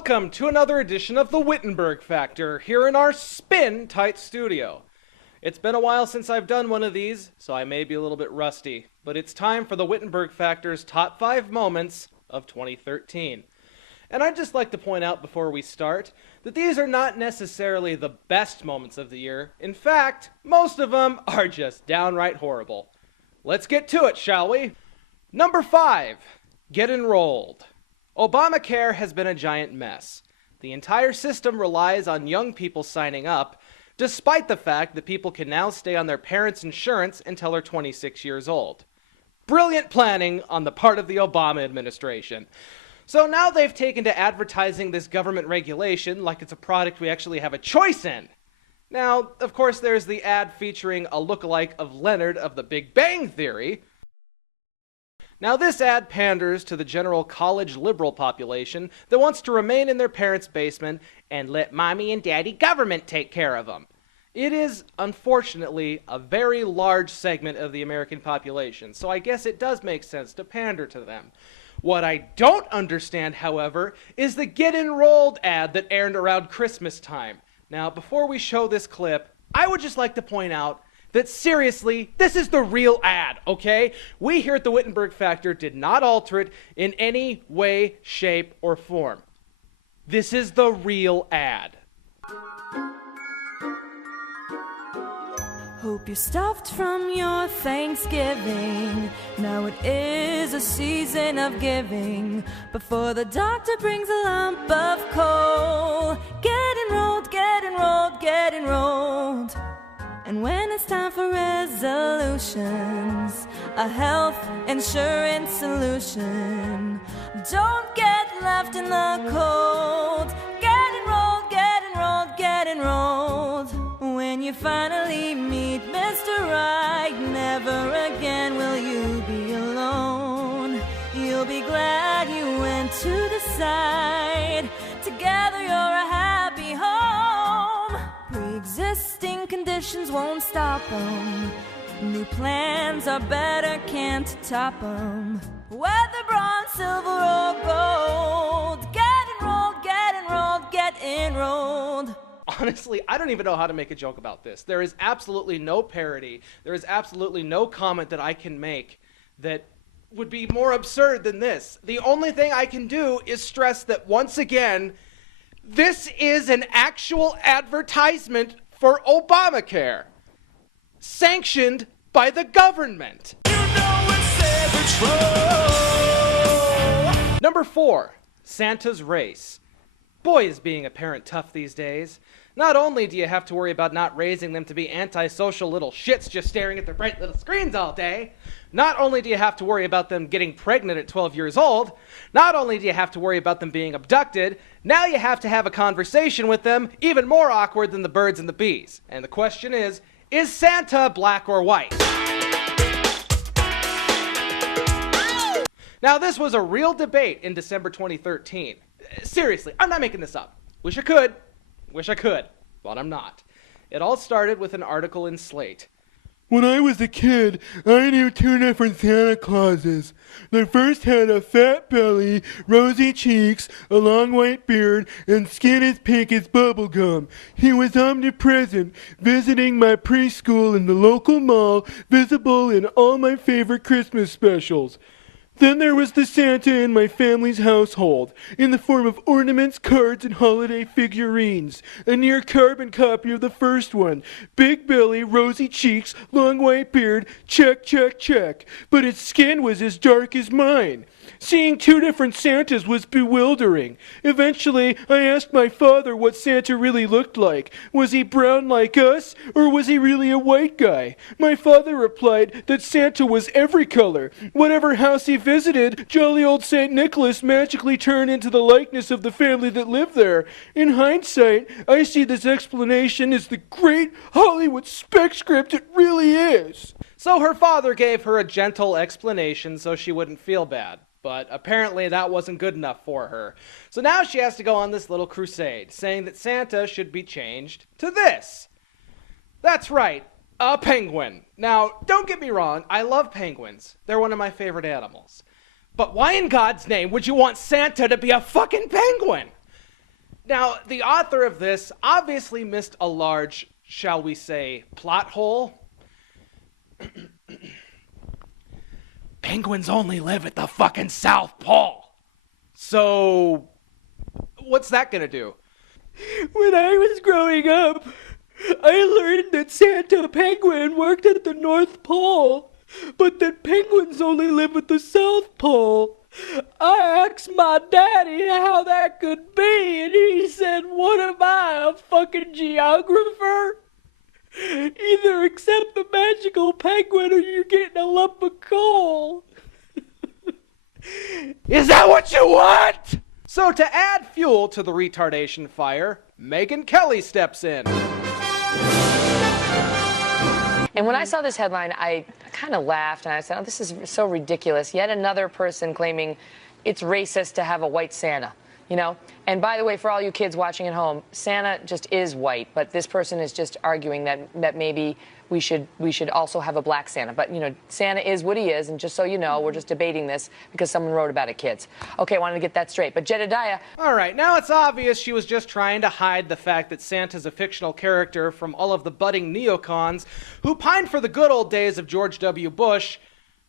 Welcome to another edition of the Wittenberg Factor here in our spin-tight studio. It's been a while since I've done one of these, so I may be a little bit rusty, but it's time for the Wittenberg Factor's top 5 moments of 2013. And I'd just like to point out before we start that these are not necessarily the best moments of the year. In fact, most of them are just downright horrible. Let's get to it, shall we? Number 5, get enrolled. Obamacare has been a giant mess. The entire system relies on young people signing up, despite the fact that people can now stay on their parents' insurance until they're 26 years old. Brilliant planning on the part of the Obama administration. So now they've taken to advertising this government regulation like it's a product we actually have a choice in. Now, of course, there's the ad featuring a lookalike of Leonard of the Big Bang Theory. Now, this ad panders to the general college liberal population that wants to remain in their parents' basement and let mommy and daddy government take care of them. It is, unfortunately, a very large segment of the American population, so I guess it does make sense to pander to them. What I don't understand, however, is the Get Enrolled ad that aired around Christmas time. Now, before we show this clip, I would just like to point out that seriously, this is the real ad, okay? We here at the Wittenberg Factor did not alter it in any way, shape, or form. This is the real ad. Hope you're stuffed from your Thanksgiving. Now it is a season of giving. Before the doctor brings a lump of coal, get enrolled, get enrolled, get enrolled. And when it's time for resolutions, a health insurance solution, don't get left in the cold. Get enrolled, get enrolled, get enrolled. When you finally meet Mr. Right, never again will you be alone. You'll be glad you went to the side. Together you're a happy home. Pre-existing conditions won't stop them. New plans are better, can't top them. Whether bronze, silver, or gold, get enrolled, get enrolled, get enrolled. Honestly, I don't even know how to make a joke about this. There is absolutely no parody. There is absolutely no comment that I can make that would be more absurd than this. The only thing I can do is stress that once again, this is an actual advertisement for Obamacare, sanctioned by the government. You know it's savage row. Number 4, Santa's race. Boy, is being a parent tough these days. Not only do you have to worry about not raising them to be antisocial little shits just staring at their bright little screens all day, not only do you have to worry about them getting pregnant at 12 years old, not only do you have to worry about them being abducted, now you have to have a conversation with them, even more awkward than the birds and the bees. And the question is Santa black or white? Now, this was a real debate in December 2013. Seriously, I'm not making this up. Wish I could, but I'm not. It all started with an article in Slate. When I was a kid, I knew 2 different Santa Clauses. The first had a fat belly, rosy cheeks, a long white beard, and skin as pink as bubblegum. He was omnipresent, visiting my preschool in the local mall, visible in all my favorite Christmas specials. Then there was the Santa in my family's household, in the form of ornaments, cards, and holiday figurines. A near carbon copy of the first one. Big belly, rosy cheeks, long white beard, check, check, check. But its skin was as dark as mine. Seeing 2 different Santas was bewildering. Eventually, I asked my father what Santa really looked like. Was he brown like us, or was he really a white guy? My father replied that Santa was every color. Whatever house he visited, jolly old St. Nicholas magically turned into the likeness of the family that lived there. In hindsight, I see this explanation as the great Hollywood spec script it really is. So her father gave her a gentle explanation so she wouldn't feel bad. But apparently that wasn't good enough for her. So now she has to go on this little crusade, saying that Santa should be changed to this. That's right, a penguin. Now, don't get me wrong, I love penguins. They're one of my favorite animals. But why in God's name would you want Santa to be a fucking penguin? Now, the author of this obviously missed a large, shall we say, plot hole. Penguins only live at the fucking South Pole. So, what's that gonna do? When I was growing up, I learned that Santa Penguin worked at the North Pole, but that penguins only live at the South Pole. I asked my daddy how that could be, and he said, "What am I, a fucking geographer? Either accept the magical penguin or you're getting a lump of coal." Is that what you want? So to add fuel to the retardation fire, Megyn Kelly steps in. And when I saw this headline, I kind of laughed and I said, oh, this is so ridiculous. Yet another person claiming it's racist to have a white Santa, you know? And by the way, for all you kids watching at home, Santa just is white, but this person is just arguing that maybe we should also have a black Santa. But, you know, Santa is what he is, and just so you know, we're just debating this because someone wrote about it, kids. Okay, I wanted to get that straight. But Jedediah... All right, now it's obvious she was just trying to hide the fact that Santa's a fictional character from all of the budding neocons who pined for the good old days of George W. Bush,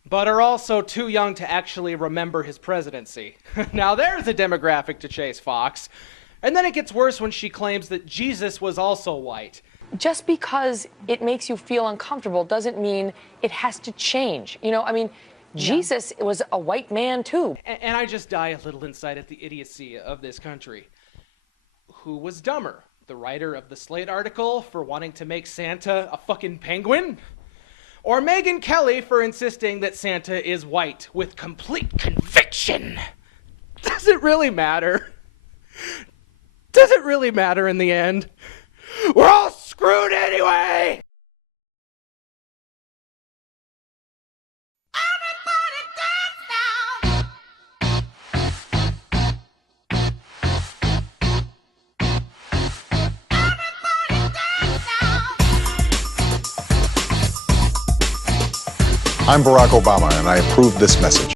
but are also too young to actually remember his presidency. Now there's a demographic to chase, Fox. And then it gets worse when she claims that Jesus was also white. Just because it makes you feel uncomfortable doesn't mean it has to change. You know, I mean, Jesus was a white man too. And I just die a little inside at the idiocy of this country. Who was dumber? The writer of the Slate article for wanting to make Santa a fucking penguin? Or Megyn Kelly for insisting that Santa is white with complete conviction? Does it really matter? Does it really matter in the end? We're all screwed anyway! Everybody dance now! Everybody dance now! I'm Barack Obama, and I approve this message.